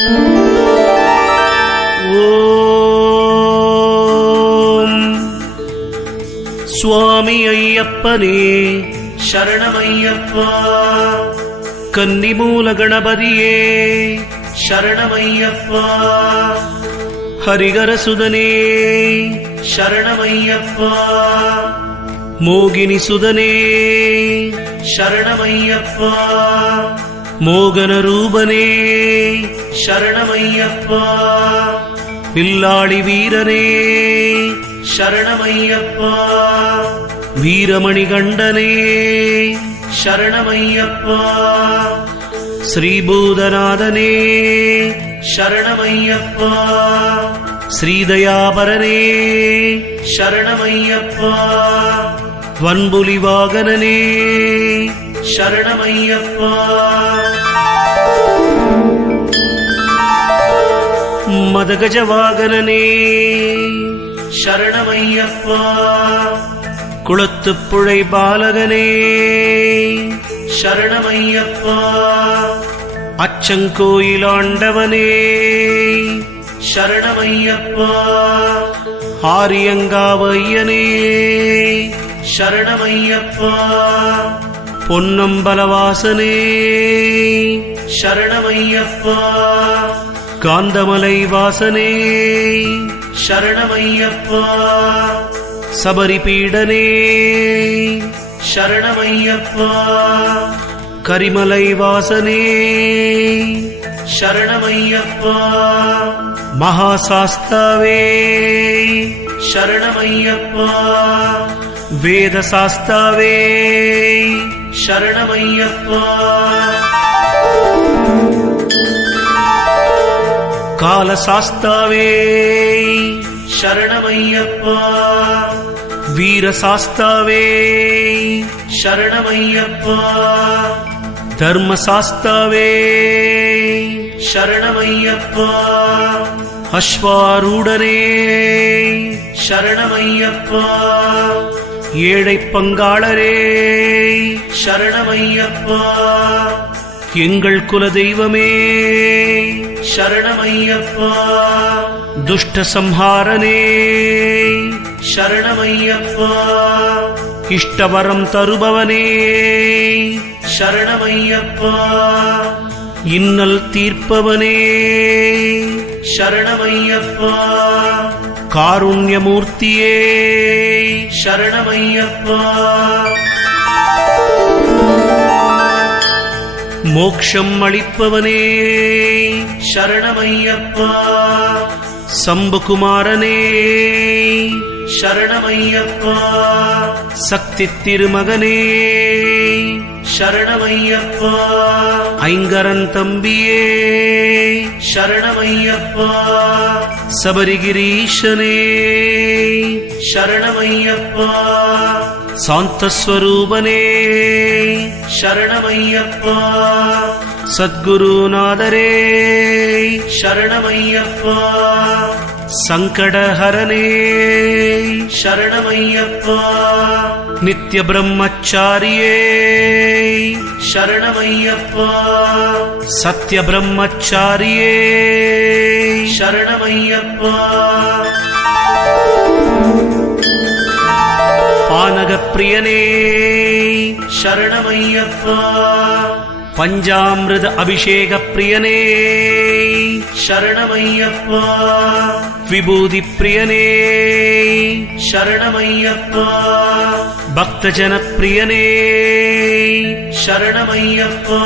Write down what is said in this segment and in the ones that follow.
ஓம் சுவாமி ஐயப்பனே சரணமையப்பா. கன்னிமூல கணபதியே சரணமையப்பா. ஹரிகர சுதனே சரணமையப்பா. மோகினி சுதனே சரணமையப்பா. மோகன ரூபனே சரணமையப்பா. வில்லாளி வீரனே சரணமையப்பா. வீரமணி கண்டனே சரணமையப்பா. ஸ்ரீபூதநாதனே சரணமையப்பா. ஸ்ரீதயாபரனே சரணமையப்பா. வன்புலி வாகனனே சரணமையப்பா. மதகஜ வாகனனே சரணமையப்பா. குளத்துப்புழை பாலகனே சரணமையப்பா. அச்சங்கோயிலாண்டவனே சரணமையப்பா. ஆரியங்காவையனே சரணமையப்பா. பொன்னம்பலவாசனே சரணமையப்பா. காந்தமலை வாசனே சரணமையப்பா. சபரிபீடனே சரணமையப்பா. கரிமலை வாசனே சரணமையப்பா. மகாசாஸ்தாவே சரணமையப்பா. வேதசாஸ்தாவே சரணமையப்பா. காலசாஸ்தாவே சரணமையப்பா. வீரசாஸ்தாவே சரணமையப்பா. தர்மசாஸ்தாவே சரணமையப்பா. அஸ்வாரூடனே சரணமையப்பா. ஏழை பங்காளரே சரணமையப்பா. எங்கள் குல தெய்வமே சரணமையப்பா. துஷ்ட சம்ஹாரனே சரணமையப்பா. இஷ்டவரம் தருபவனே சரணமையப்பா. இன்னல் தீர்ப்பவனே சரணமையப்பா. காருண்யமூர்த்தியே சரணமையப்பா. மோக்ஷம் அளிப்பவனே சரணமையப்பா. சம்புகுமாரனே சரணமையப்பா. சக்தி திருமகனே சரணமையப்பா. ஐங்கரன் தம்பியே சரணமையப்பா. சபரிகிரீஷனே சரணமையப்பா. சாந்தஸ்வரூபனே சரணமையப்பா. சத்குருநாதரே சரணமையப்பா. சங்கடஹரனே சரணமையப்பா. நித்ய பிரம்மச்சாரியே சரணமையப்பா. சத்ய பிரம்மச்சாரியே சரணமையப்பா. பானகப்பிரியனே சரணமையப்பா. பஞ்சாமிருத அபிஷேக பிரியனே சரணமையப்பா. விபூதி பிரியனே சரணமையப்பா. பக்தஜன பிரியனே சரணமையப்பா.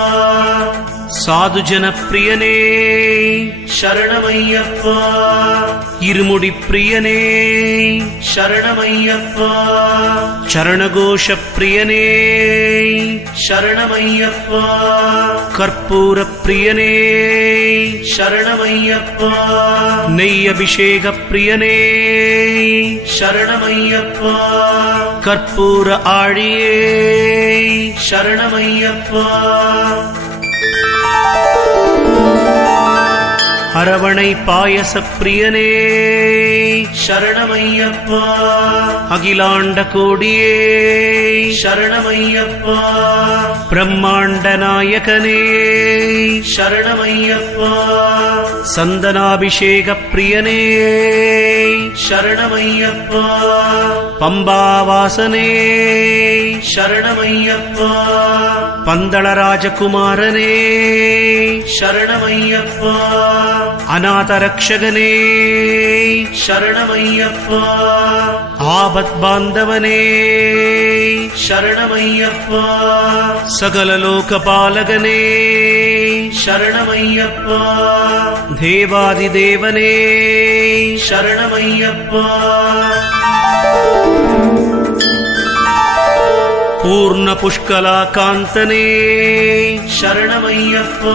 சாதுஜன பிரியனே சரணமையப்பா. இருமுடி பிரியனே சரணமையப்பா. சரணகோஷ பிரியனே சரணமையப்பா. கற்பூர பிரியனே சரணமையப்பா. நெய் அபிஷேக பிரியனே சரணமையப்பா. கற்பூர ஆழியே சரணமையப்பா. அரவணை பாயச பிரியனே சரணமையப்பா. அகிலாண்ட கோடியே சரணமையப்பா. பிரம்மாண்ட நாயகனே சரணமையப்பா. சந்தனாபிஷேக பிரியனே சரணமையப்பா. பம்பாவாசனே சரணமையப்பா. பந்தள ராஜகுமாரனே சரணமையப்பா. அநாதரக்ஷகனே சரணமையப்பா. ஆபத் பாந்தவனே சரணமையப்பா. சகல லோகபாலகனே சரணமையப்பா. தேவாதிதேவனே சரணமையப்பா. பூர்ண புஷ்கலாகாந்தனே சரணமையப்பா.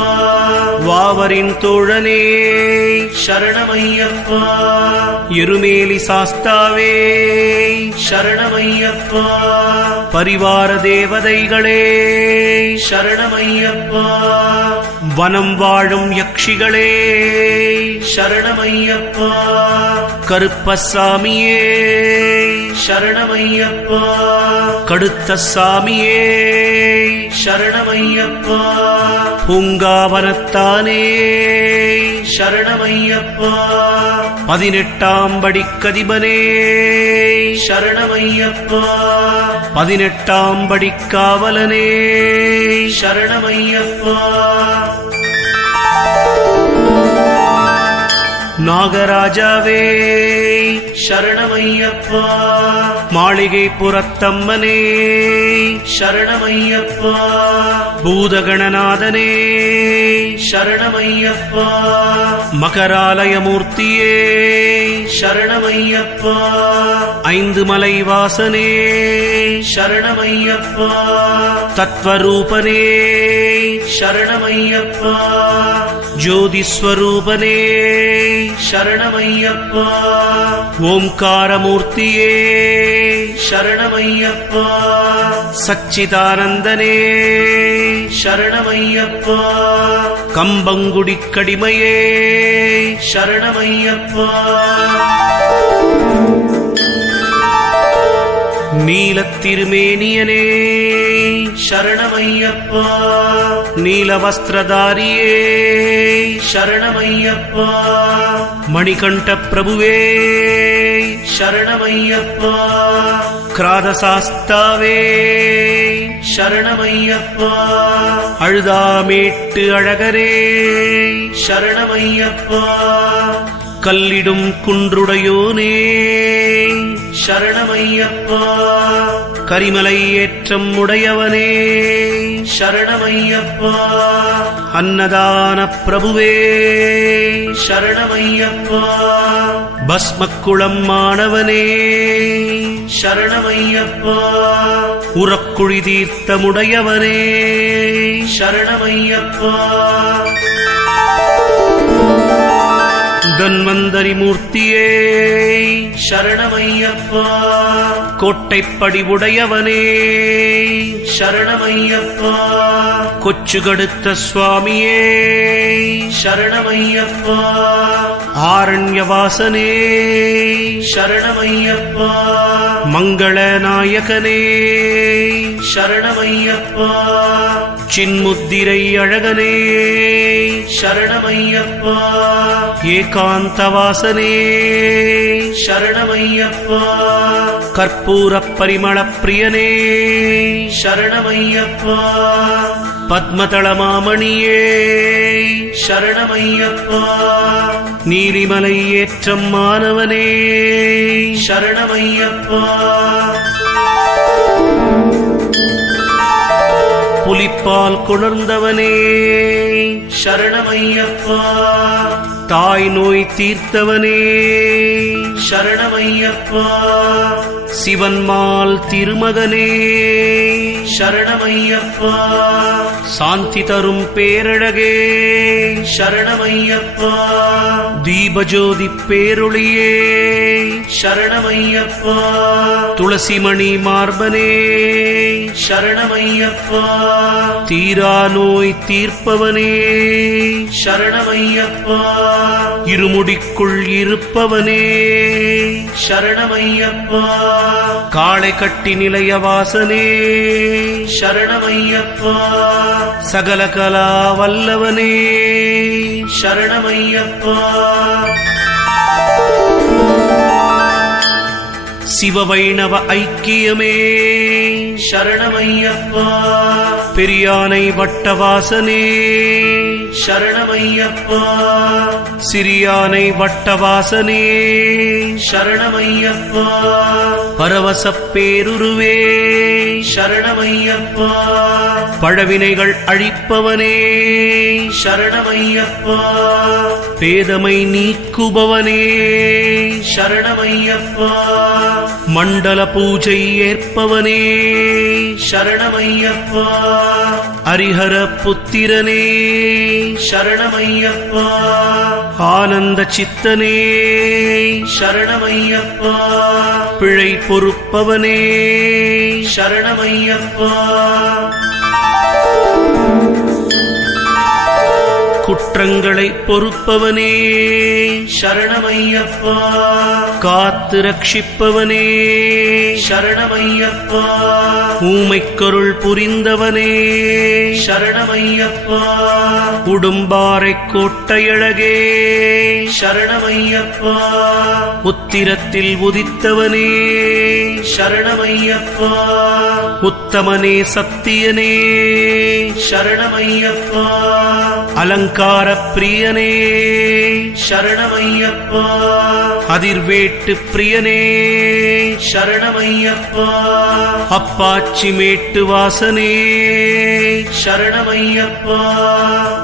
வாவரின் தோழனே சரணமையப்பா. எருமேலி சாஸ்தாவே சரணமையப்பா. பரிவார தேவதைகளே சரணமையப்பா. வனம் வாழும் யக்ஷிகளே சரணமையப்பா. கருப்பசாமியே சரணமையப்பா. கடுத்த சாமியே சரணமையப்பா. பூங்காவனத்தானே சரணமையப்பா. 18ஆம் படிக்கதிபனே சரணமையப்பா. 18ஆம் படிக்காவலனே சரணமையப்பா. நாகராஜாவே சரணமையப்பா. மாளிகை புறத்தம்மனே சரணமையப்பா. பூதகணநாதனே சரணமையப்பா. மகராலயமூர்த்தியே சரணமையப்பா. 5 மலைவாசனே சரணமையப்பா. தத்வரூபனே சரணமையப்பா. ஜோதிஸ்வரூபனே சரணமையப்பா. ஓம்காரமூர்த்தியே சரணமையப்பா. சச்சிதானந்தனே சரணமையப்பா. கம்பங்குடிக்கடிமையே சரணமையப்பா. நீலத்திருமேனியனே சரணமையப்பா. நீலவஸ்திரதாரியே சரணமையப்பா. மணிகண்ட பிரபுவே சரணமையப்பா. கிராதசாஸ்தாவே சரணமையப்பா. அழுதாமேட்டு அழகரே சரணமையப்பா. கல்லிடும் குன்றுடையோனே சரணமையப்பா. கரிமலை ஏற்றம் உடையவனே சரணமையப்பா. அன்னதான பிரபுவே சரணமையப்பா. பஸ்மக்குளம் மாணவனே சரணமையப்பா. உரக்குழி தீர்த்தமுடையவனே சரணமையப்பா. தன்வந்தரி மூர்த்தியே சரணமையப்பா. கோட்டைப்படி உடையவனே சரணமையப்பா. கொச்சுகடுத்த சுவாமியே சரணமையப்பா. ஆரண்யவாசனே சரணமையப்பா. மங்களநாயகனே சரணமையப்பா. சின்முத்திரை அழகனே சரணமையப்பா. ஏகாந்தவாசனே சரணமையப்பா. கற்பூர பரிமள பிரியனே சரணமையப்பா. பத்மதளமாமணியே சரணமையப்பா. நீலிமலை ஏற்றம் மாணவனே சரணமையப்பா. புலிப்பால் கொணர்ந்தவனே சரணமையப்பா. தாய் நோய் தீர்த்தவனே சரணமையப்பா. சிவன்மால் திருமகனே சரணமையப்பா. சாந்தி தரும் பேரழகே சரணமையப்பா. தீபஜோதி பேரொளியே சரணமையப்பா. துளசிமணி மார்பனே சரணமையப்பா. தீரா நோய் தீர்ப்பவனே சரணமையப்பா. இருமுடிக்குள் இருப்பவனே சரணமையப்பா. காளை கட்டி நிலைய வாசனே சரணமையப்பா. சகல கலா வல்லவனே சரணமையப்பா. சிவவைணவ ஐக்கியமே சரணமையப்பா. பெரியானை வட்டவாசனே சரணமையப்பா. சிறியானை வட்டவாசனே சரணமையப்பா. பரவசப் பேருருவே சரணமையப்பா. பழவினைகள் அழிப்பவனே சரணமையப்பா. பேதமை நீக்குபவனே சரணமையப்பா. மண்டல பூஜை ஏற்பவனே சரணமையப்பா. ஹரிஹர புத்திரனே சரணமையப்பா. ஆனந்த சித்தனே சரணமையப்பா. பிழை பொறுப்பவனே சரணமையப்பா. குற்றங்களை பொறுப்பவனே சரணமையப்பா. காத்து ரட்சிப்பவனே சரணமையப்பா. ஊமைக்கருள் புரிந்தவனே சரணமையப்பா. உடும்பாறை கோட்டையழகே சரணமையப்பா. உத்திரத்தில் உதித்தவனே சரணமையப்பா. உத்தமனே சத்தியனே சரணமையப்பா. அலங்கார பிரியனே சரணமையப்பா. அதிர்வேட்டு பிரியனே சரணமையப்பா. அப்பாச்சி மேட்டு வாசனே சரணமையப்பா.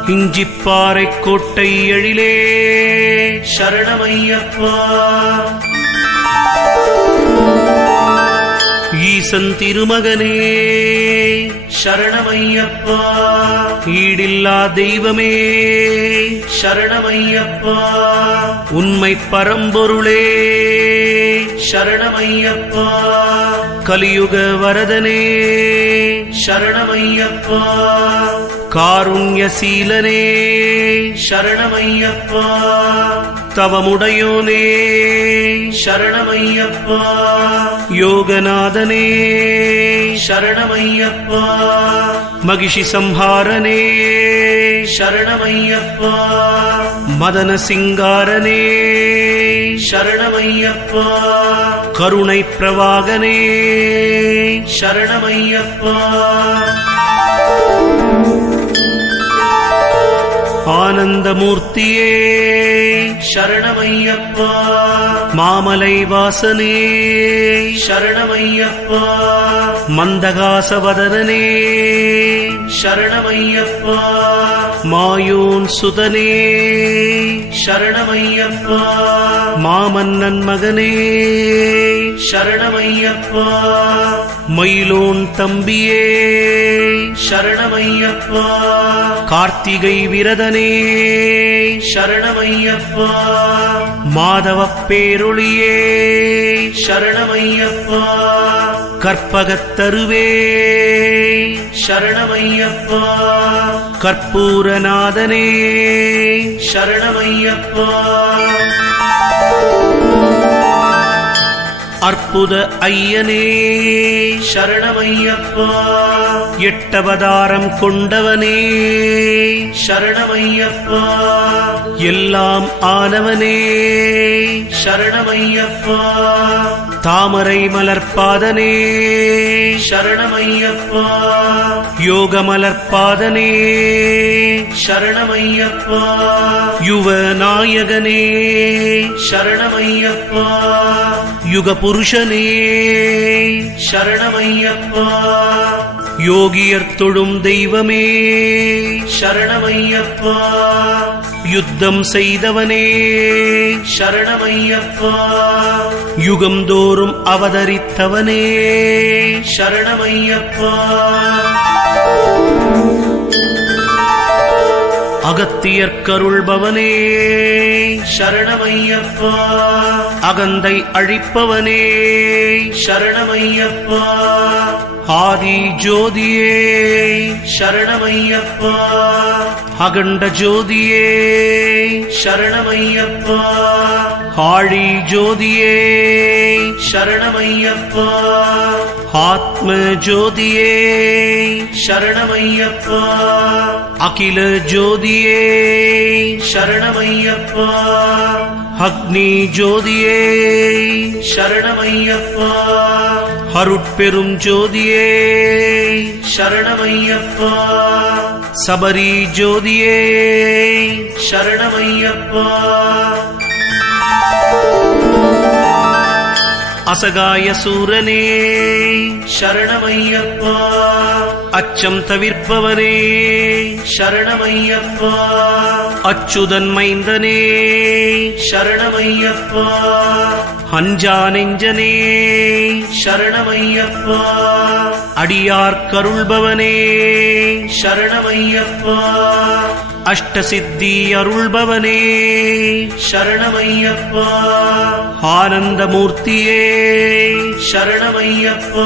இஞ்சிப்பாறை கோட்டை எழிலே சரணமையப்பா. ஈசன் திருமகனே சரணமையப்பா. ஈடில்லா தெய்வமே சரணமையப்பா. உண்மை பரம்பொருளே சரணமையப்பா. கலியுக வரதனே சரணமையப்பா. காருண்யசீலனே சரணமையப்பா. தவமுடையோனே சரணமையப்பா. யோகநாதனே சரணமையப்பா. மகிஷி சம்ஹாரனே சரணமையப்பா. மதன சிங்காரனே சரணமையப்பா. கருணை பிரவாகனே சரணமையப்பா. ஆனந்தமூர்த்தியே சரணமையப்பா. மாமலை வாசனே சரணமையப்பா. மந்தகாசவதனே சரணமையப்பா. மாயோன் சுதனே சரணமையப்பா. மாமன்னன் மகனே சரணமையப்பா. மயிலோன் தம்பியே சரணமையப்பா. கார்த்திகை விரதனே சரணமையப்பா. மாதவப் பேரொளியே சரணமையப்பா. கற்பகத்தருவே சரணமையப்பா. கற்பூரநாதனே சரணமையப்பா. அற்புத ஐயனே சரணமையப்பா. எட்டவதாரம் கொண்டவனே சரணமையப்பா. எல்லாம் ஆனவனே சரணமையப்பா. தாமரை மலர்பாதனே சரணமையப்பா. யோக மலர்பாதனே சரணமையப்பா. யுவநாயகனே சரணமையப்பா. யுக புருஷனே சரணமையப்பா. யோகியர் தொழும் தெய்வமே சரணமையப்பா. யுத்தம் செய்தவனே சரணமையப்பா. யுகம் தோறும் அவதரித்தவனே சரணமையப்பா. அகத்தியர்க்கருள்பவனே சரணமையப்பா. அகந்தை அழிப்பவனே சரணமையப்பா. ஆதி ஜோதியே சரணமையப்பா. அகண்ட ஜோதியே சரணமையப்பா. ஆழி ஜோதியே சரணமையப்பா. ஆத்ம ஜோதியே சரணமையப்பா. அகில ஜோதியே சரணமையப்பா. அக்னி ஜோதியே சரணமையப்பா. அருட்பெரும் ஜோதியே சரணமையப்பா. சபரி ஜோதியே சரணமையப்பா. அசகாய சூரனே சரணமையப்பா. அச்சம் தவிர்ப்பவனே சரணமையப்பா. அச்சுதன் மைந்தனே சரணமையப்பா. அஞ்சா நெஞ்சனே சரணமையப்பா. அடியார் கருள்பவனே சரணமையப்பா. அஷ்டசித்தி அருள்பவனே சரணமையப்பா. ஆனந்தமூர்த்தியே சரணமையப்பா.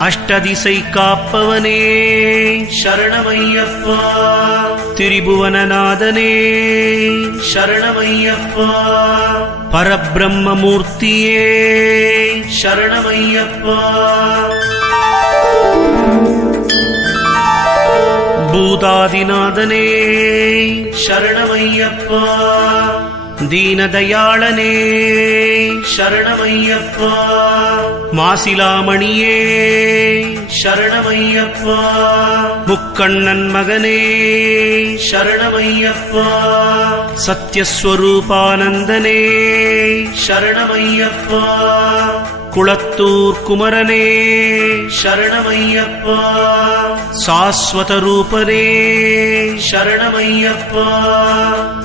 அஷ்டதிசை காப்பவனே சரணமையப்பா. திரிபுவனநாதனே சரணமையப்பா. பரபிரம்மமூர்த்தியே சரணமையப்பா. பூதாதிநாதனே சரணமையப்பா. தீனதயாளனே சரணமையப்பா. மாசிலாமணியே சரணமையப்பா. முக்கண்ணன் மகனே சரணமையப்பா. சத்யஸ்வரூபானந்தனே சரணமையப்பா. குளத்தூர் குமரனே சரணமையப்பா. சாஸ்வத ரூபனே சரணமையப்பா.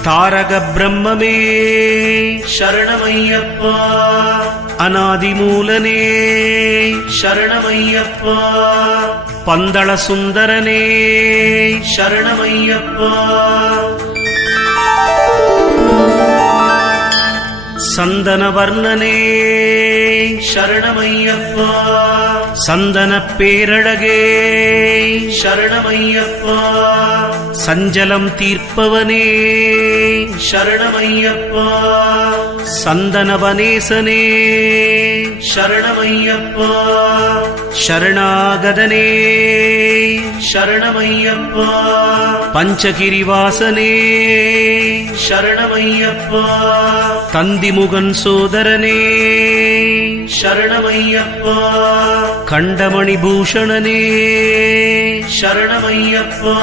தாரக பிரம்மமே சரணமையப்பா. அநாதிமூலனே சரணமையப்பா. பந்தள சுந்தரனே சரணமையப்பா. சந்தனவர்ணனே சரணமையப்பா. சந்தன பேரழகே சரணமையப்பா. சஞ்சலம் தீர்ப்பவனே சரணமையப்பா. சந்தனவனேசனே சரணமையப்பா. சரணாகதனே சரணமையப்பா. பஞ்சகிரிவாசனே சரணமையப்பா. தந்திமுகன் சோதரனே சரணமையப்பா. கண்டமணி பூஷணனே சரணமையப்பா.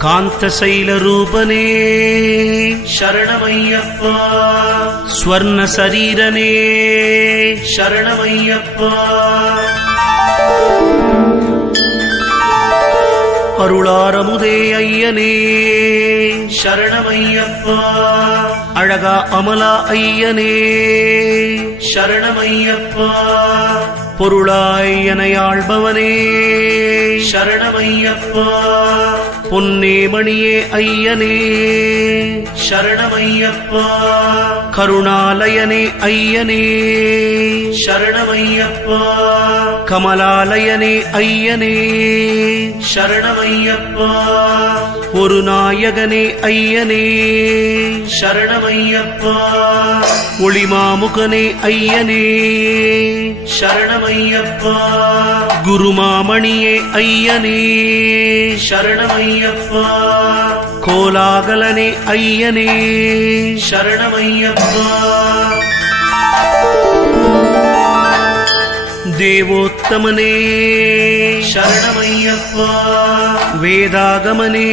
காந்தசைல ரூபனே சரணமையப்பா. ஸ்வர்ண சரீரனே சரணமையப்பா. அருளாரமுதே ஐயனே சரணமையப்பா. அழகா அமலா ஐயனே சரணமையப்பா. பொருளாய் எனையாள்பவனே சரணமையப்பா. பொன்னே மணியே ஐயனே சரணமையப்பா. கருணாலயனே ஐயனே சரணமையப்பா. கமலாலயனே ஐயனே சரணமையப்பா. ஒரு நாயகனே ஐயனே சரணமையப்பா. ஒளிமாமுகனே ஐயனே சரணமையப்பா. குருமாமணியே ஐயனே சரணமையப்பா. கோலாகலனே ஐயனே சரணமையப்பா. தேவோத்தமனே சரணமையப்பா. வேதாகமனே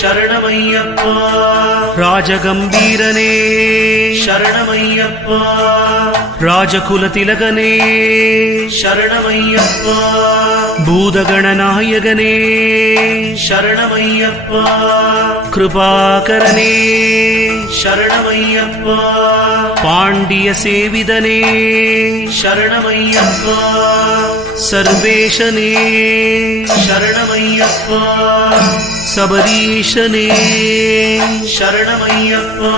சரணமையப்பா. ராஜகம்பீரனே சரணமையப்பா. ராஜகுலதிலகனே சரணமையப்பா. பூதகணநாயகனே சரணமையப்பா. கிருபாகரனே சரணமையப்பா. பாண்டிய சேவிதனே சரணமையப்பா. சர்வேஷனே சரணமையப்பா. சபரீஷனே சரணமையப்பா.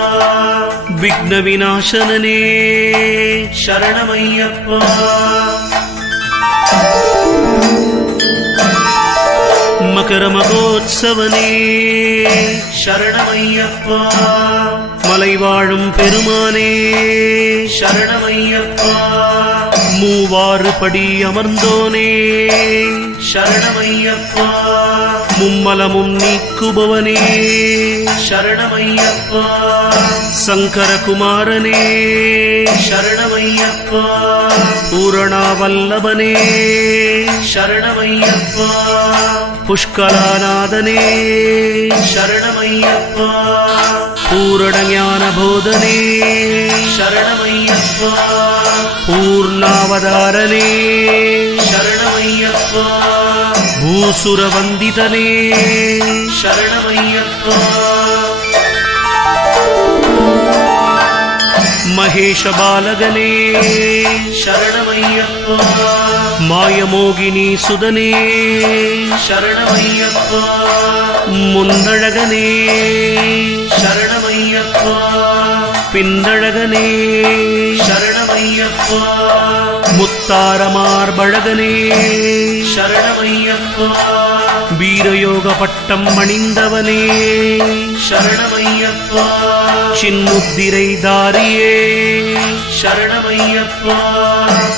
விக்ன விநாசனனே சரணமையப்பா. மகர மகோத்சவனே சரணமையப்பா. மலை வாழும் பெருமானே சரணமையப்பா. மூவாறு படி அமர்ந்தோனே சரணமையப்பா. மும்மலமும் நீக்குபவனே சரணமையப்பா. சங்கரகுமாரனே சரணமையப்பா. பூரணாவல்லபனே சரணமையப்பா. புஷ்கலாநாதனே சரணமையப்பா. பூரண ஞான போதனே சரணமையப்பா. பூர்ணாவதாரனே சரணமையப்பா. பூசுரவந்திதனே சரணமையப்பா. மகேஷ பாலகனே சரணமையப்பா. மாயமோகினி சுதனே சரணமையப்பா. முந்தழகனே சரணமையப்பா. பிந்தழகனே சரணமையப்பா. முத்தாரமார்பழகனே சரணமையப்பா. வீரயோக பட்டம் அணிந்தவனே சரணமையப்பா. சின்முத்திரை தாரியே சரணமையப்பா.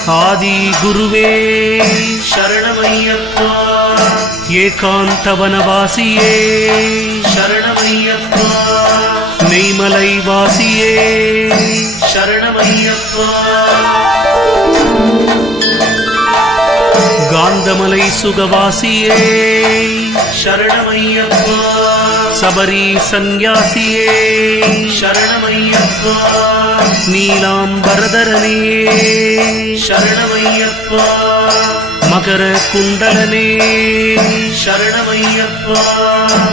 ஆதி குருவே சரணமையப்பா. ஏகாந்தவனவாசியே சரணமையப்பா. நெய்மலை வாசியே சரணமையப்பா. காந்தமலை சுகவாசியே சரணமையப்பா. சபரி சந்நியாசியே சரணமையப்பா. நீலாம்பரதரனே சரணமையப்பா. மகர குண்டலனே சரணமையப்பா.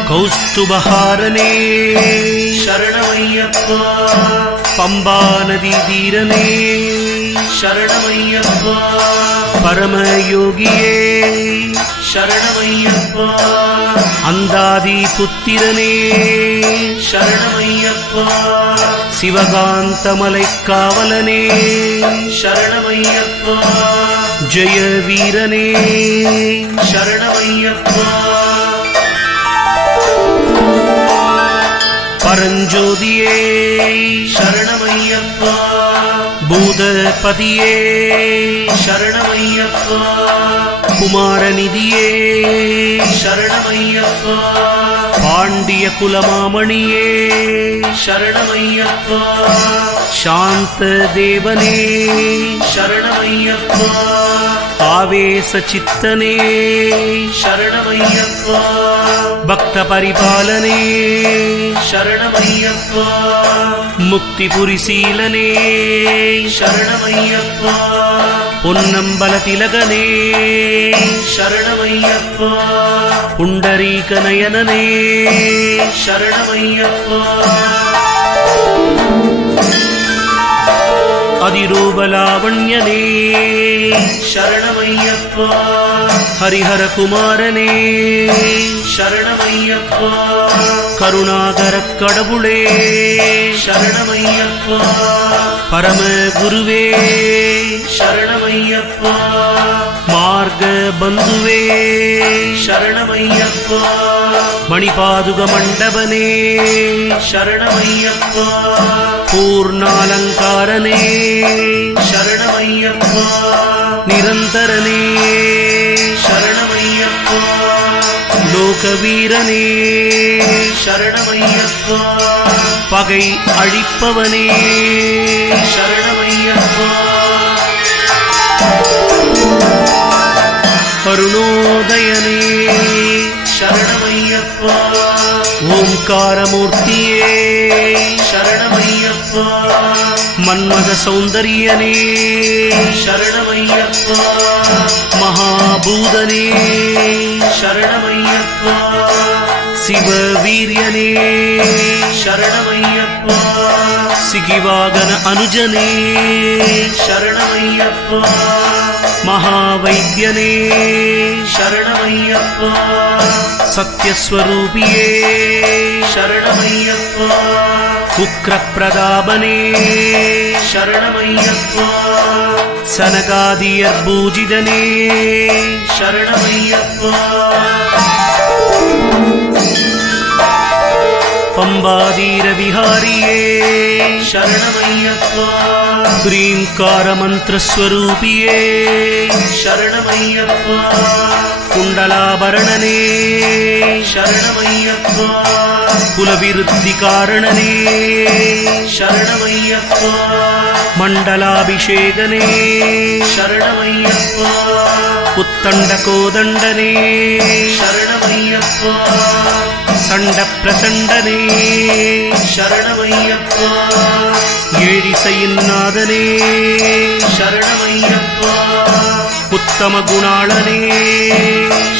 கௌஸ்துபஹாரனே சரணமையப்பா. பம்பா நதி தீரனே சரணமையப்பா. பரமயோகியே சரணமையப்பா. அந்தாதி புத்திரனே சரணமையப்பா. சிவகாந்தமலை காவலனே சரணமையப்பா. ஜெய வீரனே சரணமையப்பா. பரஞ்சோதியே சரணமையப்பா. பூதபதியே சரணமையப்பா. குமாரநிதியே சரணமையப்பா. பாண்டிய குலமாமணியே சரணமையப்பா. சாந்த தேவனே சரணமையப்பா. ஆவேச சித்தனே சரணமையப்பா. பக்த பரிபாலனே சரணமையப்பா. முக்திபுரிசீலனே சரணமையப்பா. பொன்னம்பல திலகனே சரணமையப்பா. புண்டரீக நயனனே சரணமையப்பா. அதிரூபலாவண்யனே சரணமையப்பா. ஹரிஹர குமாரனே சரணமையப்பா. கருணாகர கடவுளே சரணமையப்பா. பரம குருவே சரணமையப்பா. மார்க பந்துவே சரணமையப்பா. மணிபாதுக மண்டபனே சரணமையப்பா. பூர்ணாலங்காரனே சரணமையப்பா. நிரந்தரனே சரணமையப்பா. லோகவீரனே சரணமையப்பா. பகை அழிப்பவனே சரணமையப்பா. கருணோதயனே சரணமையப்பா. ஓம்காரமூர்த்தியே சரணமையப்பா. மன்மத சௌந்தரியனே சரணமையப்பா. மகாபூதனே சரணமையப்பா. சிவவீரியனே சரணமையப்பா. சிகிவாகன அனுஜனே சரணமையப்பா. மகாவைத்யனே சரணமையப்பா. சத்யஸ்வரூபியே சரணமையப்பா. உக்ரப்பிரதாபனே சரணமையப்பா. சனகாதியர் பூஜிதனே சரணமையப்பா. பம்பாதீர விஹாரியே சரணமையப்பா. ह्रींकार मंत्रस्वरूपिये शरणमय्यप्पा. कुंडलाभरणने शरणमय्यप्पा. कुलविरुद्धिकारणने शरणमय्यप्पा. मंडलाभिषेकने शरणमय्यप्पा. उत्तंडकोदंडने शरणमय्यप्पा. संड प्रचंडने शरणमय्यप्पा. ಏಳಿಸೈನ್ನಾದನೇ ಶರಣಮಯ್ಯಪ್ಪ. ಉತ್ತಮ ಗುಣಾಳನೇ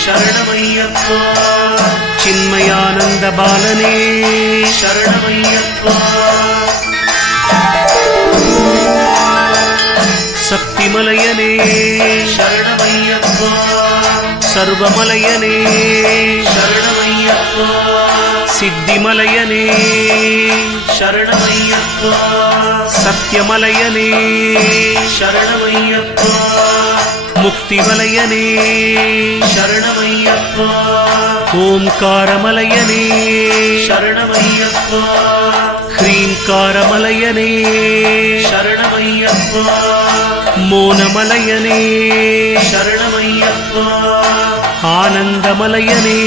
ಶರಣಮಯ್ಯಪ್ಪ. ಚಿನ್ಮಯಾನಂದ ಬಾಲನೇ ಶರಣಮಯ್ಯಪ್ಪ. சக்திமலையனே ಶರಣಮಯ್ಯಪ್ಪ. ಸರ್ವಮಲಯನೇ ಶರಣಮಯ್ಯಪ್ಪ. ಸಿದ್ಧಿಮಲಯನೇ ಶರಣಮಯ್ಯಪ್ಪ. ಸತ್ಯಮಲಯನೇ ಶರಣಮಯ್ಯಪ್ಪ. ಮುಕ್ತಿಮಲಯನೇ ಶರಣಮಯ್ಯಪ್ಪ. ಓಂಕಾರಮಲಯನೇ ಶರಣಮಯ್ಯಪ್ಪ. ಹ್ರೀಂಕಾರಮಲಯನೇ ಶರಣಮಯ್ಯಪ್ಪ. ಮೋನಮಲಯನೇ ಶರಣಮಯ್ಯಪ್ಪ. ಆನಂದಮಲಯನೇ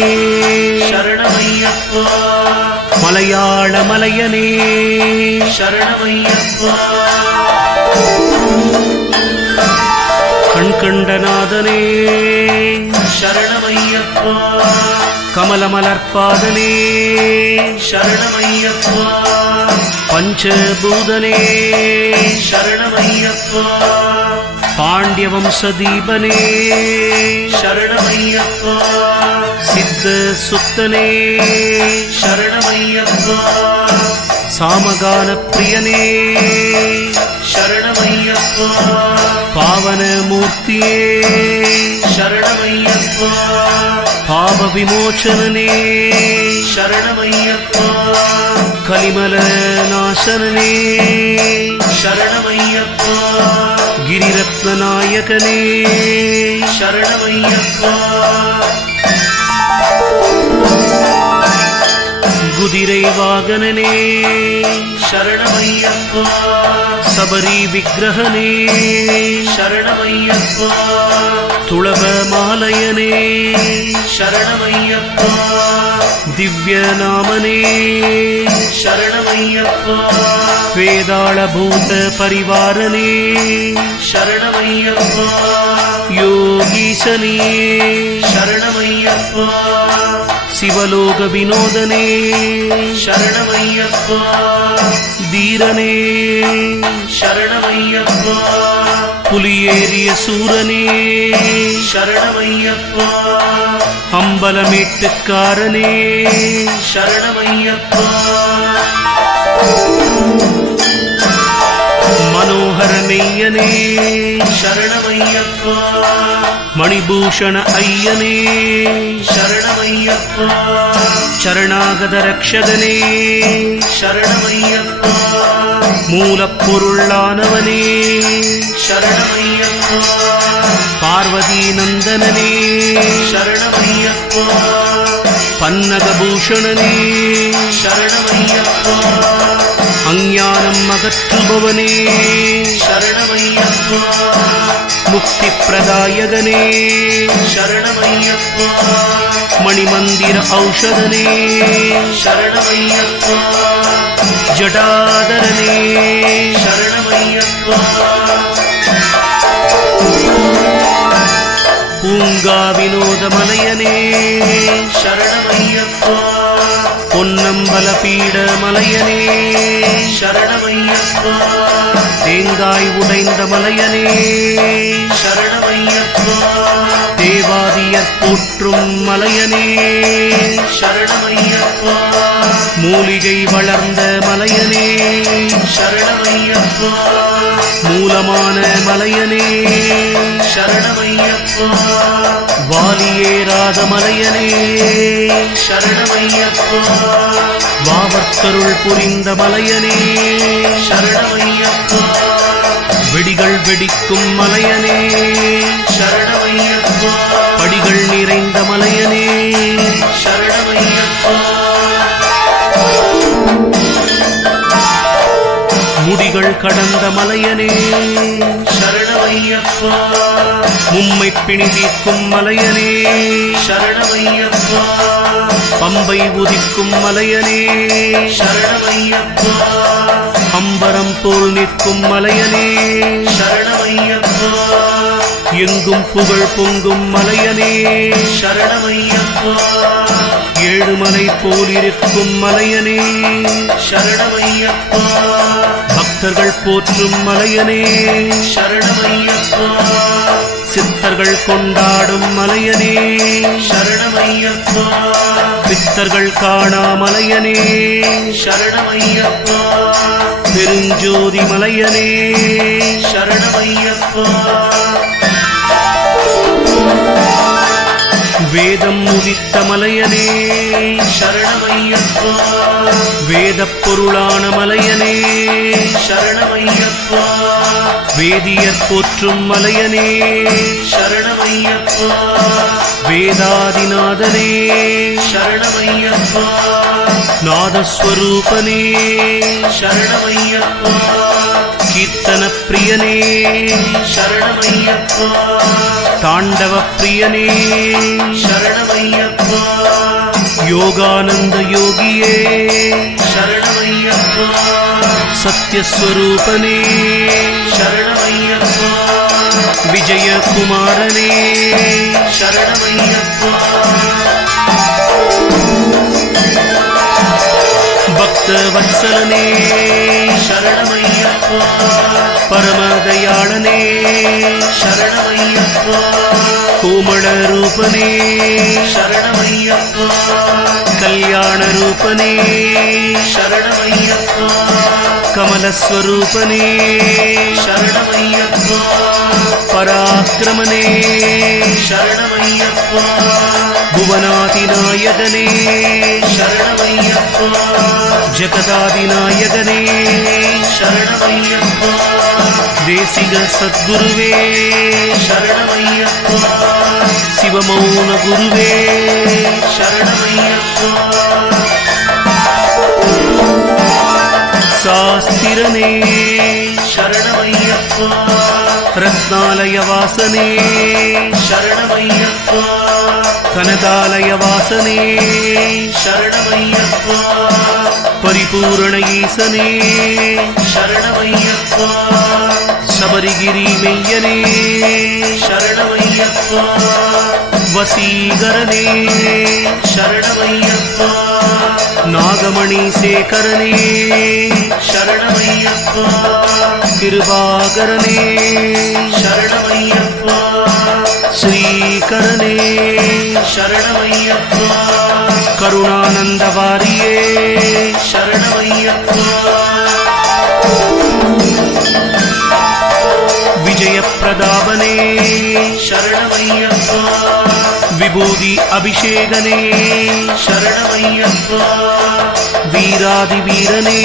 ಶರಣಮಯ್ಯಪ್ಪ. ಮಲಯಾಳಮಲಯನೇ ಶರಣಮಯ್ಯಪ್ಪ. ಕಣ್ಕಂಡನಾದನೇ ಶರಣಮಯ್ಯಪ್ಪ. ಕಮಲಮಲರ್ಪಾದನೇ ಶರಣಮಯ್ಯಪ್ಪ. ಪಂಚಭೂತನೇ ಶರಣಮಯ್ಯಪ್ಪ. ಪಾಂಡ್ಯವಂಶದೀಪನೇ ಶರಣಮಯ್ಯಪ್ಪ. ಸಿದ್ಧ ಸುತ್ತನೇ ಶರಣಮಯ್ಯಪ್ಪ. ಸಾಮಗಾನ ಪ್ರಿಯನೇ ಶರಣಮಯ್ಯಪ್ಪ. ಪಾವನ ಮೂರ್ತಿಯೇ ಶರಣಮಯ್ಯಪ್ಪ. ಪಾಪ ವಿಮೋಚನನೇ ಶರಣಮಯ್ಯಪ್ಪ. ಕಲಿಮಲ ನಾಶನನೇ ಶರಣಮಯ್ಯಪ್ಪ. ಗಿರಿರತ್ನ ನಾಯಕನೇ ಶರಣಮಯ್ಯಪ್ಪ. குதிரை வாகனனே ಶರಣಮಯ್ಯಪ್ಪ. சபரி விக்கிரகனே ಶರಣಮಯ್ಯಪ್ಪ. ತುಳಬ ಮಾಲಯನೇ ಶರಣಮಯ್ಯಪ್ಪ. ದಿವ್ಯ ನಾಮನೇ ಶರಣಮಯ್ಯಪ್ಪ. ವೇದಾಳಭೂತ ಪರಿವಾರನೇ ಶರಣಮಯ್ಯಪ್ಪ. ಯೋಗೀಶನೇ ಶರಣಮಯ್ಯಪ್ಪ. ಶಿವಲೋಕ ವಿನೋದನೇ ಶರಣಮಯ್ಯಪ್ಪ. ಧೀರನೇ ಶರಣಮಯ್ಯಪ್ಪ. புலியேறிய சூரனே ಶರಣಮಯ್ಯಪ್ಪ. அம்பலமேட்டுக்காரனே ಶರಣಮಯ್ಯಪ್ಪ. மனோகர மெய்யனே ಶರಣಮಯ್ಯಪ್ಪ. மணிபூஷண ஐயனே ಶರಣಮಯ್ಯಪ್ಪ. சரணாகத ரக்ஷகனே ಶರಣಮಯ್ಯಪ್ಪ. மூலப்பொருளானவனே ಶರಣಮಯ್ಯಪ್ಪ. பார்வதி நந்தனனே ಶರಣಮಯ್ಯಪ್ಪ. பன்னகபூஷணனே ಶರಣಮಯ್ಯಪ್ಪ. அஞ்ஞானம் அகற்றுபவனே ಶರಣಮಯ್ಯಪ್ಪ. முக்திப்பிரதாயகனே ಶರಣಮಯ್ಯಪ್ಪ. மணிமந்திர ஔஷதனே ಶರಣಮಯ್ಯಪ್ಪ. ஜடாதரனே ಶರಣಮಯ್ಯಪ್ಪ. பூங்கா வினோதமலையனே ಶರಣಮಯ್ಯಪ್ಪ. பொன்னம்பல பீட மலையனே ಶರಣಮಯ್ಯಪ್ಪ. தேங்காய் உடைந்த மலையனே சரணமையப்பா தேவாதியர் போற்றும் மலையனே சரணமையப்பா மூலிகை வளர்ந்த மலையனே சரணமையப்பா மூலமான மலையனே சரணமையப்பா வாலியேறாத மலையனே சரணமையப்பா வாவத்தருள் புரிந்த மலையனே சரணமையப்பா வெடிகள் வெடிக்கும் மலையனே சரணமையப்பா படிகள் நிறைந்த மலையனே சரணமையப்பா முடிகள் கடந்த மலையனே சரணமையப்பா மும்மை பிணிதீர்க்கும் மலையனே சரணமையப்பா பம்பை உதிக்கும் மலையனே சரணமையப்பா அம்பரம் போல் நிற்கும் மலையனே சரணமையப்பா எங்கும் புகழ் பொங்கும் மலையனே சரணமையப்பா ஏழுமலை போலிருக்கும் மலையனே சரணமையப்பா பக்தர்கள் போற்றும் மலையனே சரணமையப்பா சித்தர்கள் கொண்டாடும் மலையனே சரணமையப்பா பித்தர்கள் காணா மலையனே சரணமையப்பா பெருஞ்சோதி மலையனே சரணமையப்பா வேதம் முதித்த மலையனே சரணமையப்பா வேதப் பொருளான மலையனே சரணமையப்பா வேதியர் போற்றும் மலையனே சரணமையப்பா வேதாதிநாதனே சரணமையப்பா நாதஸ்வரூபனே சரணமையப்பா கீர்த்தன பிரியனே சரணமையப்பா தாண்டவ பிரியனே சரணமையப்பா யோகானந்த யோகியே சரணமையப்பா சத்யஸ்வரூபனே சரணமையப்பா விஜயகுமாரனே சரணமையப்பா பக்தவத்சலனே சரணமையப்பா பரமதயாளனே சரணமையப்பா கோமள ரூபனே சரணமையப்பா கல்யாண ரூபனே சரணமையப்பா கமலஸ்வரூபனே சரணமையப்பா பராக்கிரமனே சரணமையப்பா புவனாதிநாயகனே சரணமையப்பா ஜகதாதிநாயகனே சரணமையப்பா தேசிக சத்குருவே சரணமையப்பா சிவமௌன குருவே சரணமையப்பா சாஸ்திரனே சரணமையப்பா ரத்னாலய வாசனே சரணமையப்பா கனகாலய வாசனே சரணமையப்பா பரிபூரண ஈசனே சரணமையப்பா சபரிகிரி மெய்யனே சரணமையப்பா வசீகரனே சரணமையப்பா நாகமணி சேகரனே சரணமையப்பா கிருபாகரனே சரணமையப்பா ஸ்ரீகரனே சரணமையப்பா கருணானந்த வாரியே சரணமையப்பா விஜயப்பிரதாபனே சரணமையப்பா விபூதி அபிஷேகனே சரணமையப்பா வீராதி வீரனே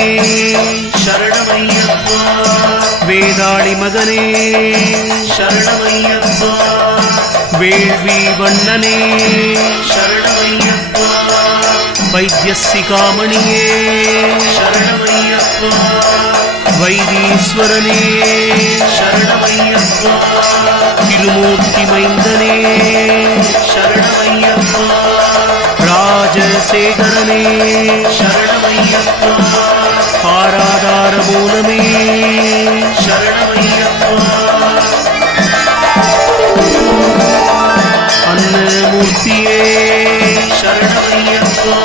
சரணமையப்பா வேதாளி மகனே சரணமையப்பா வேள்வி வண்ணனே சரணமையப்பா வைத்தியசிகாமணியே சரணமையப்பா வைதீஸ்வரனே சரணமையப்பா திருமூர்த்தி மைந்தனே சரணமையப்பா ராஜசேகரனே சரணமையப்பா ஆராதார மூலமே சரணமையப்பா அன்னமூர்த்தியே சரணமையப்பா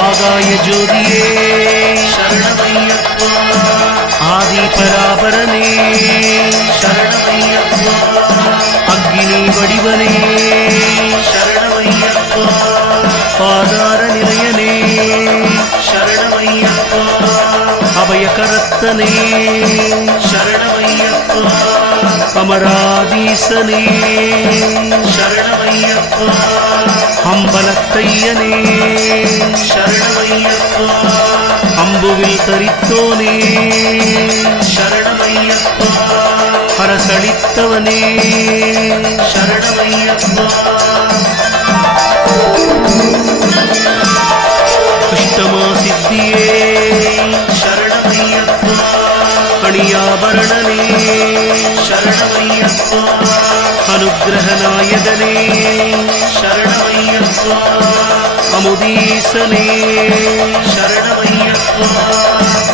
ஆகாய ஜோதியே சரணமையப்பா ஆதி பராபரனே சரணமையப்பா அக்னி வடிவனே சரணமையப்பா ஆதார நிலையனே சரணமையப்பா அபயகரத்தனே சரணமையப்பா அமராதீசனே சரணமையப்பா அம்பலத்தையனே சரணமையப்பா அம்புவில் தரித்தோனே சரணமையப்பா அரசளித்தவனே சரணமையப்பா அஷ்டமா சித்தியே சரணமையப்பா அணியாபரணனே சரணமையப்பா அனுகிரகநாயகனே சரணமையப்பா அமுதீசனே சரணமையப்பா